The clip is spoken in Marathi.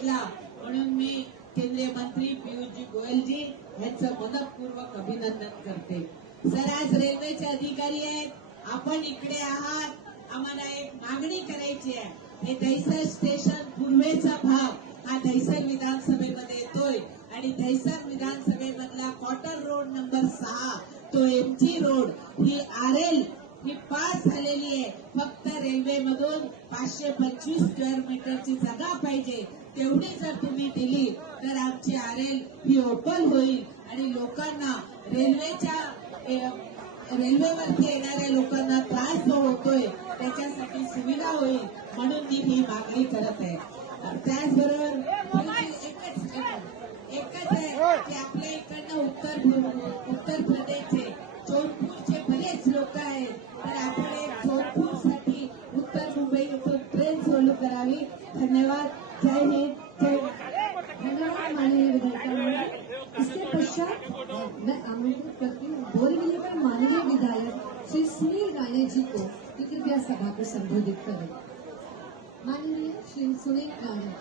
केला म्हणून मी केंद्रीय मंत्री पियुषजी गोयलजी यांचं मनपूर्वक अभिनंदन करते. सर आज रेल्वेचे अधिकारी आहेत. आपण इकडे आहात. आम्हाला एक मागणी करायची आहे. हे दहिसर स्टेशन पूर्वेचा भाग हा दहिसर विधानसभेमध्ये येतोय. आणि दहिसर विधानसभेमधला क्वार्टर रोड नंबर सहा तो एमजी रोड ही आर एल ही पास झालेली आहे. फक्त रेल्वे मधून पाचशे पंचवीस स्क्वेअर मीटरची जागा पाहिजे तेवढी जर तुम्ही दिली तर आमची आर एल ही ओपन होईल. आणि लोकांना रेल्वेच्या रेल्वेवरती येणाऱ्या लोकांना त्रास जो होतोय त्याच्यासाठी सुविधा होईल म्हणून मी ही मागणी करत आहे. त्याचबरोबर एकच एकच आहे की आपल्या इकडनं उत्तर उत्तर प्रदेशचे जोधपूरचे बरेच लोक आहेत. तर आपण धन्यवाद. जय हिंद जय धन्यवाद माननीय विधायक इसके पश्चात मैं आमंत्रित करती हूँ बोरीवली पर माननीय विधायक श्री सुनील राणे जी को कि कृपया सभा को संबोधित करें। माननीय श्री सुनील राणे